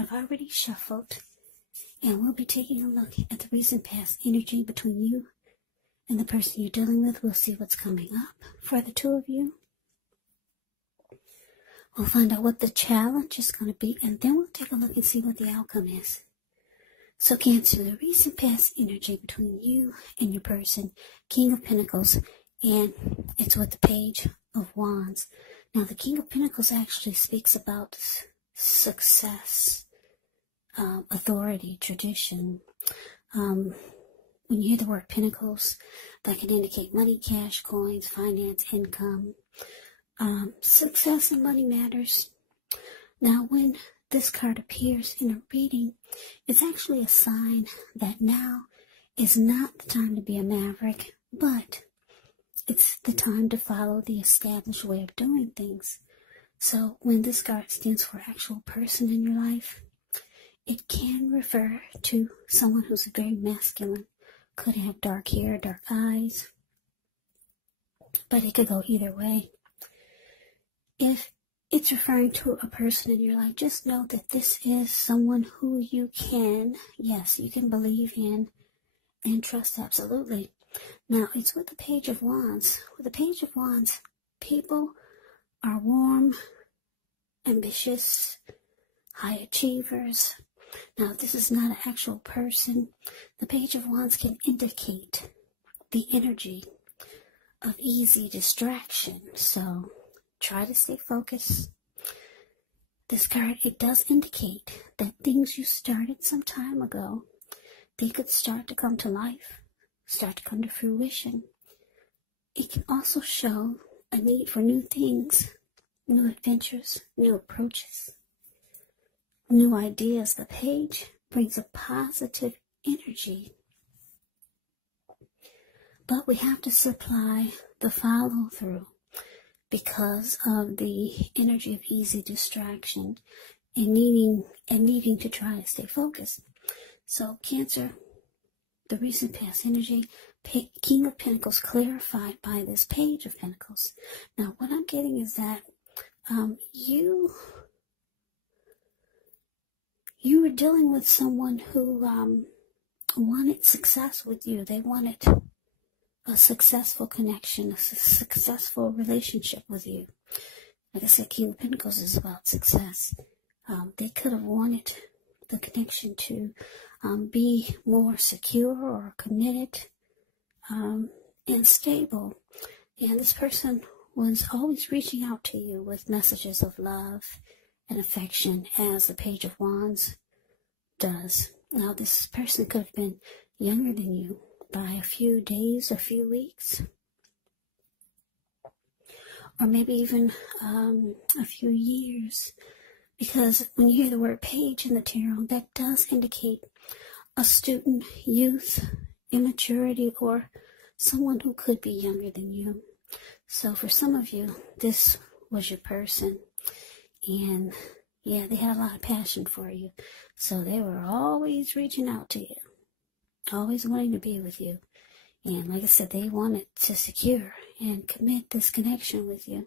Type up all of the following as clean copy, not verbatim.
I've already shuffled, and we'll be taking a look at the recent past energy between you and the person you're dealing with. We'll see what's coming up for the two of you. We'll find out what the challenge is going to be, and then we'll take a look and see what the outcome is. So Cancer, the recent past energy between you and your person, King of Pentacles, and it's with the Page of Wands. Now, the King of Pentacles actually speaks about success, authority, tradition. When you hear the word Pentacles, that can indicate money, cash, coins, finance, income. Success and money matters. Now, when this card appears in a reading, it's actually a sign that now is not the time to be a maverick, but it's the time to follow the established way of doing things. So when this card stands for actual person in your life, it can refer to someone who's very masculine. Could have dark hair, dark eyes, but it could go either way. If it's referring to a person in your life, just know that this is someone who you can believe in and trust absolutely. Now, it's with the Page of Wands. With the Page of Wands, people are warm, ambitious, high achievers. Now, this is not an actual person. The Page of Wands can indicate the energy of easy distraction. So try to stay focused. This card, it does indicate that things you started some time ago, they could start to come to life, start to come to fruition. It can also show a need for new things, new adventures, new approaches, new ideas. The Page brings a positive energy, but we have to supply the follow-through because of the energy of easy distraction and needing to try to stay focused. So Cancer, the recent past energy, King of Pentacles clarified by this Page of Pentacles. Now, what I'm getting is that you were dealing with someone who wanted success with you. They wanted a successful connection, a successful relationship with you. Like I said, King of Pentacles is about success. They could have wanted the connection to be more secure or committed and stable. And this person was always reaching out to you with messages of love and affection, as the Page of Wands does. Now, this person could have been younger than you by a few days, a few weeks, or maybe even a few years, because when you hear the word page in the tarot, that does indicate a student, youth, immaturity, or someone who could be younger than you. So for some of you, this was your person, and yeah, they had a lot of passion for you, so they were always reaching out to you, always wanting to be with you. And like I said, they wanted to secure and commit this connection with you.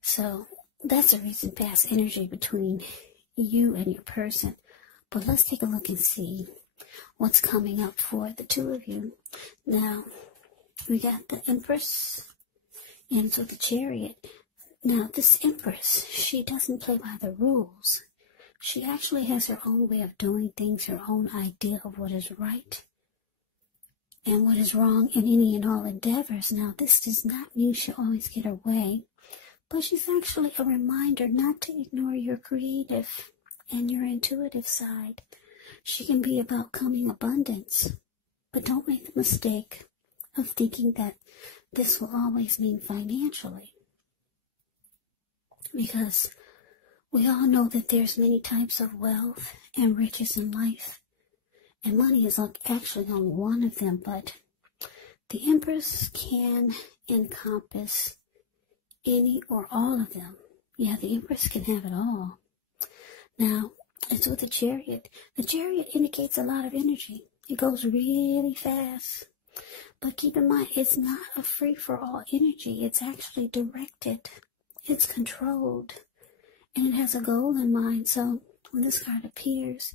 So that's a recent past energy between you and your person. But let's take a look and see what's coming up for the two of you. Now, we got the Empress, and it's with the Chariot. Now, this Empress, she doesn't play by the rules. She actually has her own way of doing things, her own idea of what is right and what is wrong in any and all endeavors. Now, this does not mean she'll always get her way, but she's actually a reminder not to ignore your creative and your intuitive side. She can be about coming abundance, but don't make the mistake of thinking that this will always mean financially, because we all know that there's many types of wealth and riches in life, and money is actually only one of them. But the Empress can encompass any or all of them. Yeah, the Empress can have it all. Now, it's with the Chariot. The Chariot indicates a lot of energy. It goes really fast. But keep in mind, it's not a free-for-all energy. It's actually directed. It's controlled. And it has a goal in mind. So when this card appears,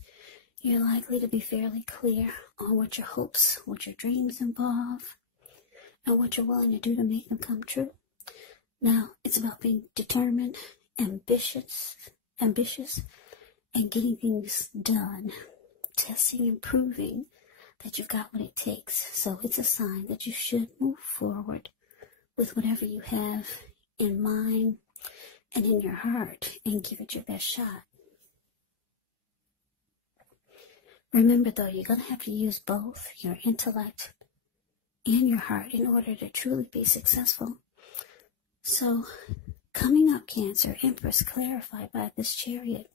you're likely to be fairly clear on what your hopes, what your dreams involve, and what you're willing to do to make them come true. Now, it's about being determined, ambitious, and getting things done, testing and proving that you've got what it takes. So it's a sign that you should move forward with whatever you have in mind and in your heart and give it your best shot. Remember, though, you're going to have to use both your intellect and your heart in order to truly be successful. So, coming up, Cancer, Empress, clarified by this Chariot.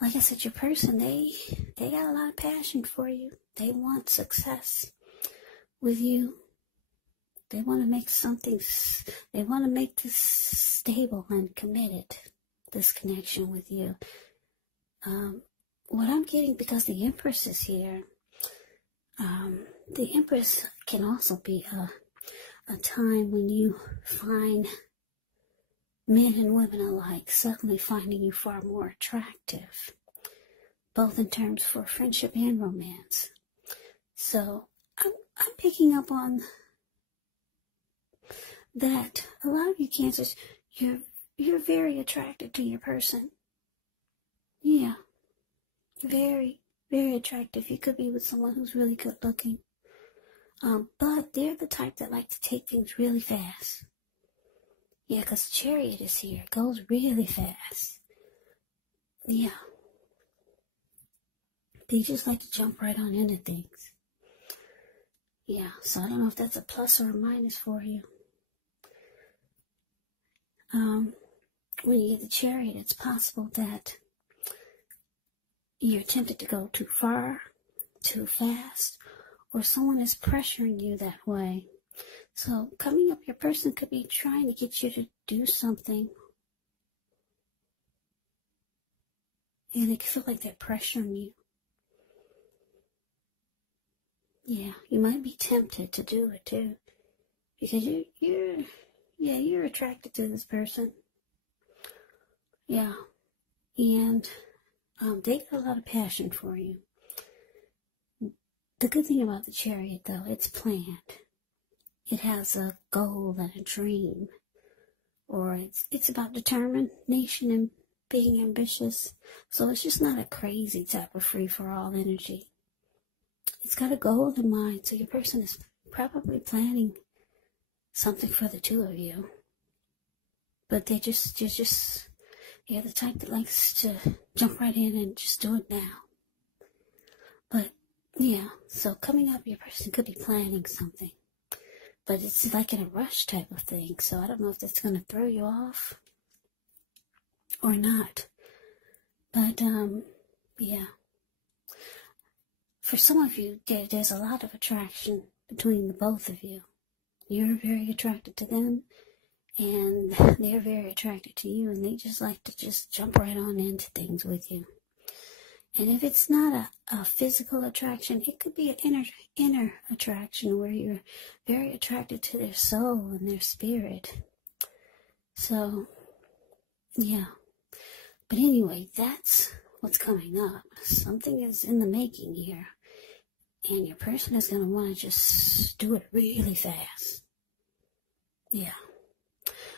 Like I said, your person, they got a lot of passion for you. They want success with you. They want to make they want to make this stable and committed, this connection with you. What I'm getting, because the Empress is here, the Empress can also be a time when you find men and women alike suddenly finding you far more attractive, both in terms for friendship and romance. So I'm picking up on that. A lot of you Cancers, you're very attracted to your person. Yeah, very, very attractive. You could be with someone who's really good looking. But they're the type that like to take things really fast. Yeah, because the Chariot is here. It goes really fast. Yeah. They just like to jump right on into things. Yeah, so I don't know if that's a plus or a minus for you. When you get the Chariot, it's possible that you're tempted to go too far, too fast, or someone is pressuring you that way. So coming up, your person could be trying to get you to do something, and it could feel like they're pressuring you. Yeah, you might be tempted to do it too, because you're attracted to this person. Yeah, and they got a lot of passion for you. The good thing about the Chariot, though, it's planned. It has a goal and a dream, or it's about determination and being ambitious. So it's just not a crazy type of free-for-all energy. It's got a goal in mind, so your person is probably planning something for the two of you. But you're the type that likes to jump right in and just do it now. But, yeah, so coming up, your person could be planning something. But it's like in a rush type of thing, so I don't know if that's going to throw you off or not. But, yeah. For some of you, there's a lot of attraction between the both of you. You're very attracted to them, and they're very attracted to you, and they just like to just jump right on into things with you. And if it's not a physical attraction, it could be an inner attraction where you're very attracted to their soul and their spirit. So, yeah. But anyway, that's what's coming up. Something is in the making here. And your person is going to want to just do it really fast. Yeah.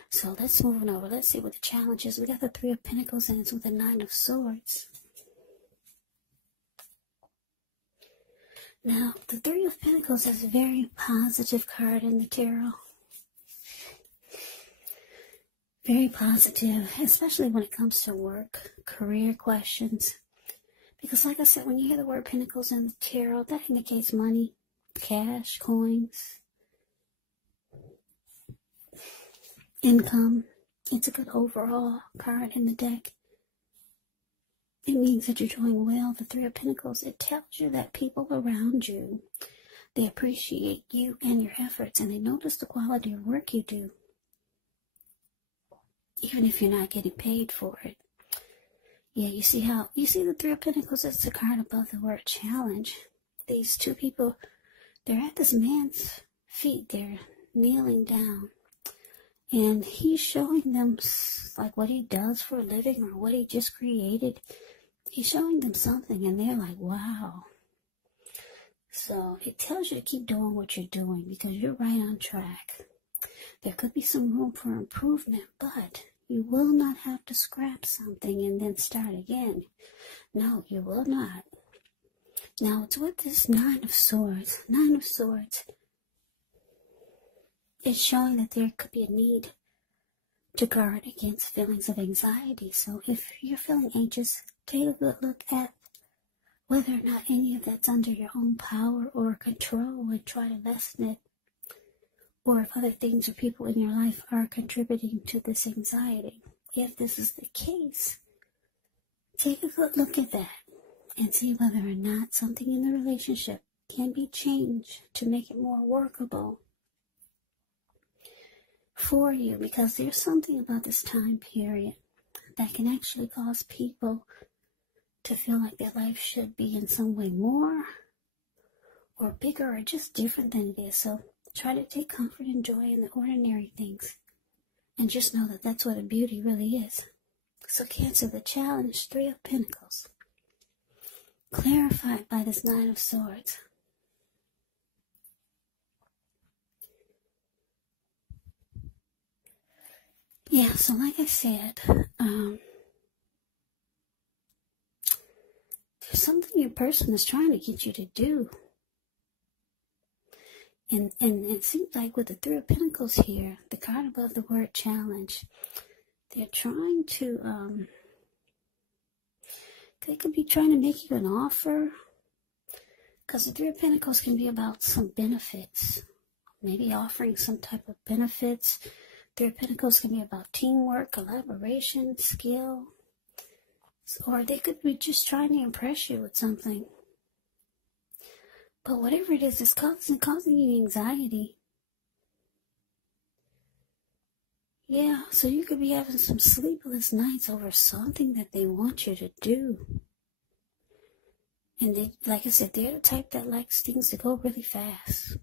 So let's move on over. Let's see what the challenge is. We got the Three of Pentacles, and it's with the Nine of Swords. Now, the Three of Pentacles is a very positive card in the tarot. Very positive, especially when it comes to work, career questions. Because like I said, when you hear the word Pentacles in the tarot, that indicates money, cash, coins, income. It's a good overall card in the deck. It means that you're doing well. The Three of Pentacles, it tells you that people around you, they appreciate you and your efforts, and they notice the quality of work you do, even if you're not getting paid for it. Yeah, you see the Three of Pentacles, it's the card above the word challenge. These two people, they're at this man's feet. They're kneeling down, and he's showing them like what he does for a living or what he just created. He's showing them something and they're like, wow. So it tells you to keep doing what you're doing because you're right on track. There could be some room for improvement, but you will not have to scrap something and then start again. No, you will not. Now, it's with this Nine of Swords. Nine of Swords is showing that there could be a need to guard against feelings of anxiety. So if you're feeling anxious, take a good look at whether or not any of that's under your own power or control and try to lessen it. Or if other things or people in your life are contributing to this anxiety. If this is the case, take a good look at that and see whether or not something in the relationship can be changed to make it more workable for you. Because there's something about this time period that can actually cause people to feel like their life should be in some way more or bigger or just different than it is. So try to take comfort and joy in the ordinary things. And just know that that's what the beauty really is. So Cancer, the challenge, Three of Pentacles, clarified by this Nine of Swords. Yeah, so like I said, there's something your person is trying to get you to do. And it seems like with the Three of Pentacles here, the card above the word challenge, they're trying to, they could be trying to make you an offer. Because the Three of Pentacles can be about some benefits. Maybe offering some type of benefits. Three of Pentacles can be about teamwork, collaboration, skill. Or they could be just trying to impress you with something. But whatever it is, it's causing you anxiety. Yeah, so you could be having some sleepless nights over something that they want you to do. And they, like I said, they're the type that likes things to go really fast.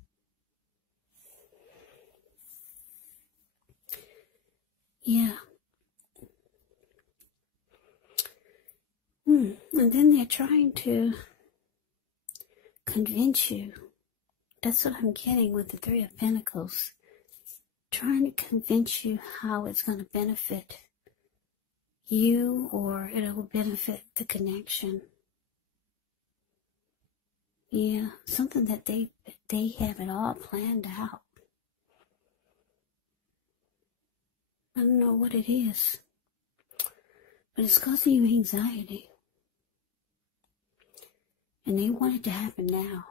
Yeah. And then they're trying to convince you. That's what I'm getting with the Three of Pentacles. Trying to convince you how it's going to benefit you or it'll benefit the connection. Yeah, something that they have it all planned out. I don't know what it is, but it's causing you anxiety. And they want it to happen now.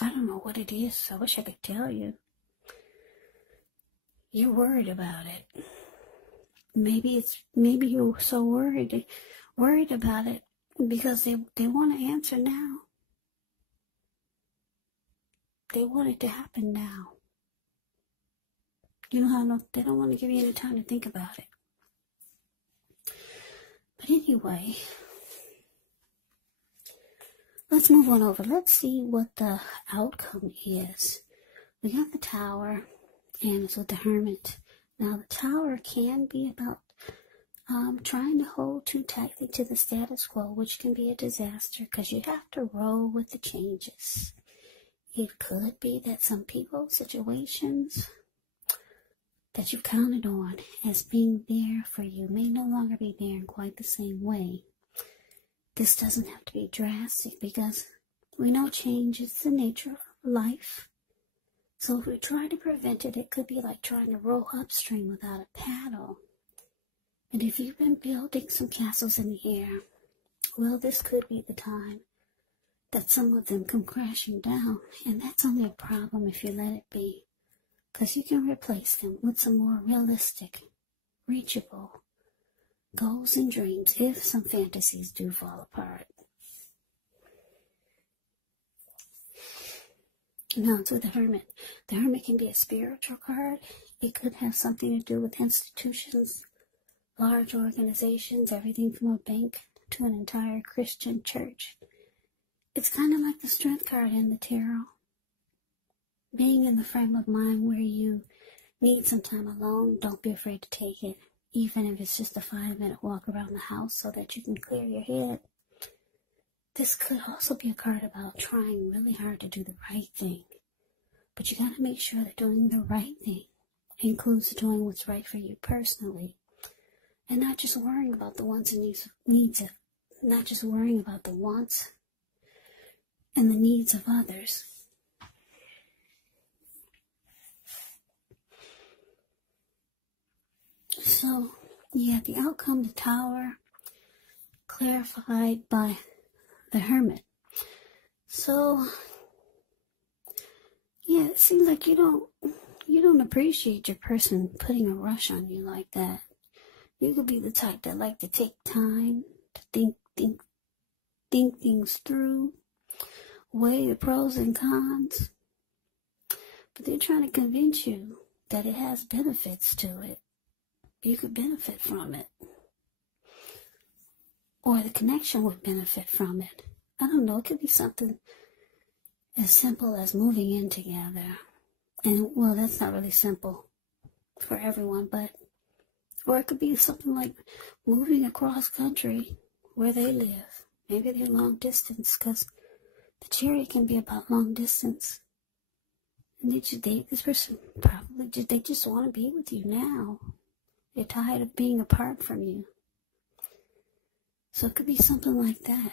I don't know what it is. I wish I could tell you. You're worried about it. Maybe you're so worried about it because they want to answer now. They want it to happen now. You know how they don't want to give you any time to think about it. But anyway, let's move on over. Let's see what the outcome is. We got the Tower, and it's with the Hermit. Now, the Tower can be about trying to hold too tightly to the status quo, which can be a disaster because you have to roll with the changes. It could be that some people, situations that you've counted on as being there for you may no longer be there in quite the same way. This doesn't have to be drastic because we know change is the nature of life. So if we try to prevent it, it could be like trying to row upstream without a paddle. And if you've been building some castles in the air, well, this could be the time that some of them come crashing down. And that's only a problem if you let it be. Because you can replace them with some more realistic, reachable goals and dreams if some fantasies do fall apart. Now it's with the Hermit. The Hermit can be a spiritual card. It could have something to do with institutions, large organizations, everything from a bank to an entire Christian church. It's kind of like the Strength card in the tarot. Being in the frame of mind where you need some time alone, don't be afraid to take it. even if it's just a 5-minute walk around the house so that you can clear your head. This could also be a card about trying really hard to do the right thing. But you got to make sure that doing the right thing includes doing what's right for you personally. And not just worrying about the wants and needs of, not just worrying about the wants and the needs of others. So, yeah, the outcome, the Tower, clarified by the Hermit. So, yeah, it seems like you don't appreciate your person putting a rush on you like that. You could be the type that like to take time to think things through, weigh the pros and cons. But they're trying to convince you that it has benefits to it. You could benefit from it. Or the connection would benefit from it. I don't know, it could be something as simple as moving in together. And, well, that's not really simple for everyone, but, or it could be something like moving across country where they live. Maybe they're long distance, because the Chariot can be about long distance. And this person probably they just want to be with you now. They're tired of being apart from you. So it could be something like that.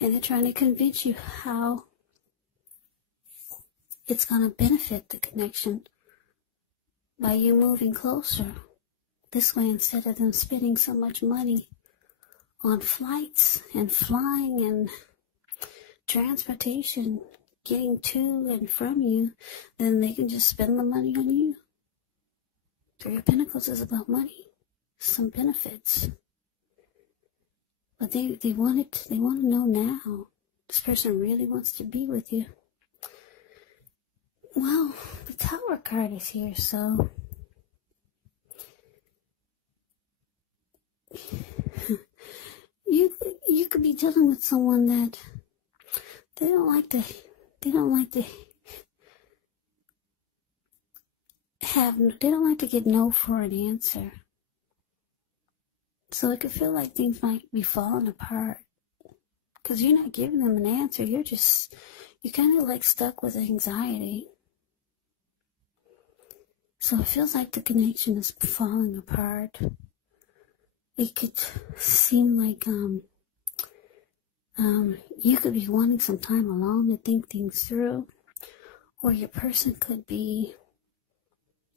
And they're trying to convince you how it's going to benefit the connection by you moving closer. This way, instead of them spending so much money on flights and flying and transportation, getting to and from you, then they can just spend the money on you. Three of Pentacles is about money, some benefits. But they want to know now. This person really wants to be with you. Well, the Tower card is here, so you could be dealing with someone that they don't like to get no for an answer. So it could feel like things might be falling apart because you're not giving them an answer. You're kind of like stuck with anxiety. So it feels like the connection is falling apart. It could seem like you could be wanting some time alone to think things through, or your person could be.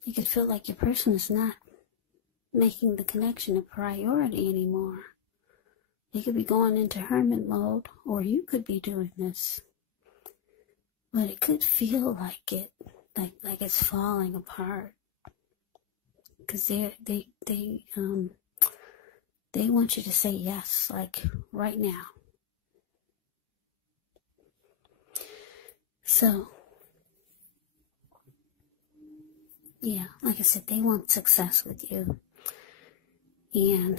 You could feel like your person is not making the connection a priority anymore. They could be going into hermit mode, or you could be doing this. But it could feel like it's falling apart. Because they want you to say yes, like right now. So, yeah, like I said, they want success with you. And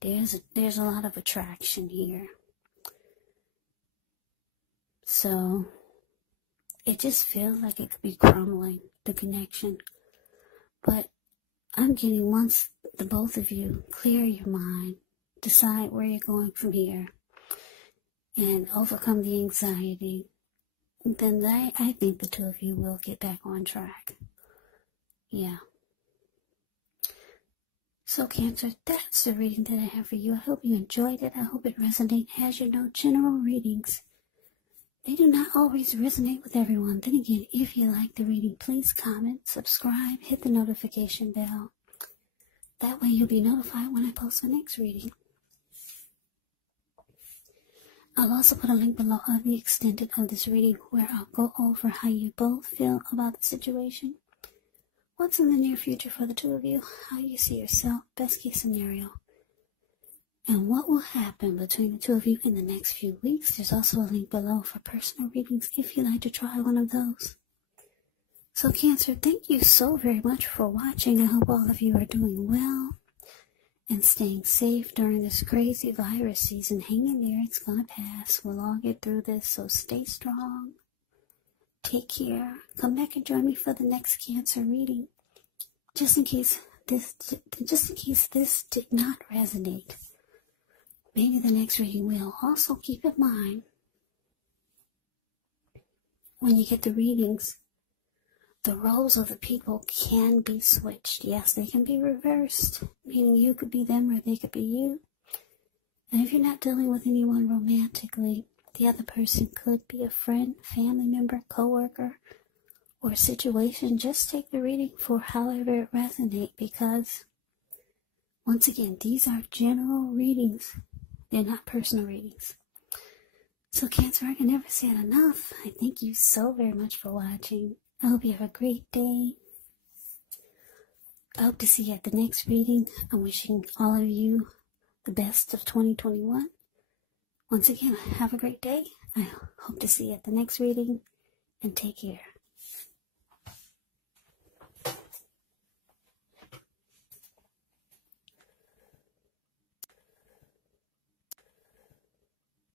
there's a lot of attraction here. So it just feels like it could be crumbling, the connection. But I'm getting, once the both of you clear your mind, decide where you're going from here, and overcome the anxiety, then I think the two of you will get back on track. Yeah. So Cancer, that's the reading that I have for you. I hope you enjoyed it. I hope it resonated. As you know, general readings, they do not always resonate with everyone. Then again, if you like the reading, please comment, subscribe, hit the notification bell. That way you'll be notified when I post the next reading. I'll also put a link below of the extended of this reading where I'll go over how you both feel about the situation. What's in the near future for the two of you? How you see yourself, best case scenario. And what will happen between the two of you in the next few weeks. There's also a link below for personal readings if you'd like to try one of those. So Cancer, thank you so very much for watching. I hope all of you are doing well and staying safe during this crazy virus season. Hang in there, it's gonna pass. We'll all get through this, so stay strong. Take care. Come back and join me for the next Cancer reading. Just in case just in case this did not resonate, maybe the next reading will. Also keep in mind, when you get the readings, the roles of the people can be switched. Yes, they can be reversed, meaning you could be them or they could be you. And if you're not dealing with anyone romantically, the other person could be a friend, family member, coworker, or a situation. Just take the reading for however it resonates, because once again, these are general readings. They're not personal readings. So Cancer, I can never say it enough. I thank you so very much for watching. I hope you have a great day. I hope to see you at the next reading. I'm wishing all of you the best of 2021. Once again, have a great day. I hope to see you at the next reading, and take care.